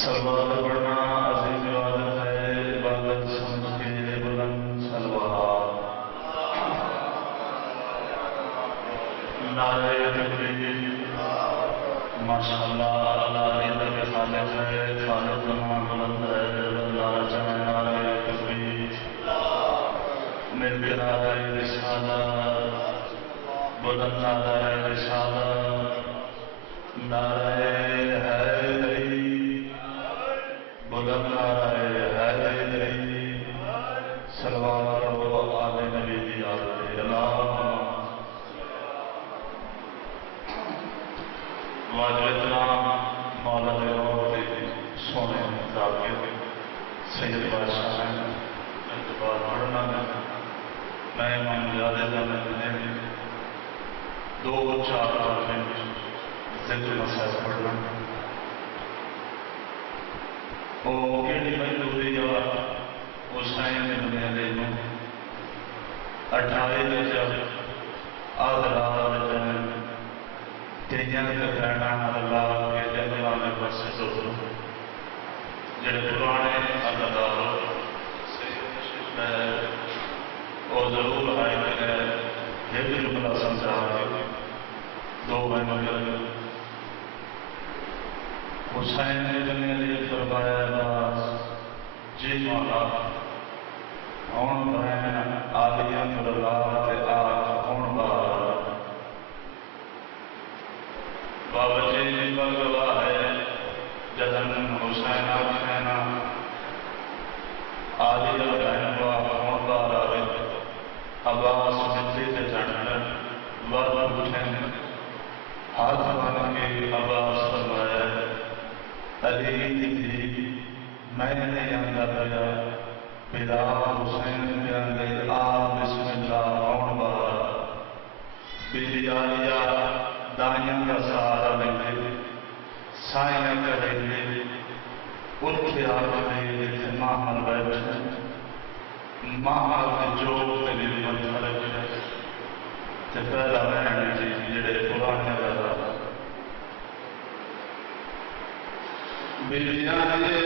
سلوات پڑھنا عظیم عبادت ہے، عبادت سمجھ کے بلند سلوات۔ نعرہ تکبیر۔ ماشاء اللہ، اللہ علیہ کے خالق ہے، خالق کا نام بلند ہے، اللہ چاہے نعرہ تکبیر، مل کے نعرہ رسالت، بلند نعرہ رسالت، نعرہ حیدری، بلند نعرہ حیدری، صلوات پڑھو آل نبی دی آل اللہ۔ واجب احترام مولا دے سونے ذاکر سید بادشاہ ہیں، اعتبار پڑھنا میں امام زیادہ جانے دو چار ذکر مسائل پڑھنا۔ وہ کہڑی مجبوری اور حسین بن علی نو 28 جب آدھرات تیجان کے کہنا اللہ کے جنگلہ میں بسے دو جڑے پرانے عددار وہ ضرور آئے گئے یہ بھی جملہ سمجھا دو مگر حسین بن علی فرمایا باز جی مولا ہون بہن عالیہ اللہ کے آج ہون بار بابا جی کا گواہ ہے جدن حسین آخینا عالیہ بہن ہون بار آئے عباس مٹی سے چڑھن ورد اٹھیں ہاتھ بن کے عباس فرمایا علی تھی میں نے اندر گیا بلا حسین کے اندر آ بسم اللہ ہون بار بیلی عالیہ دائیاں کا سہارا لے سائیاں کرے لے اٹھے آگے ماہر بیٹھے ماہر جو دلیل منتھر تے پہلا بہن جی جڑے پرانے لگا بیلی عالیہ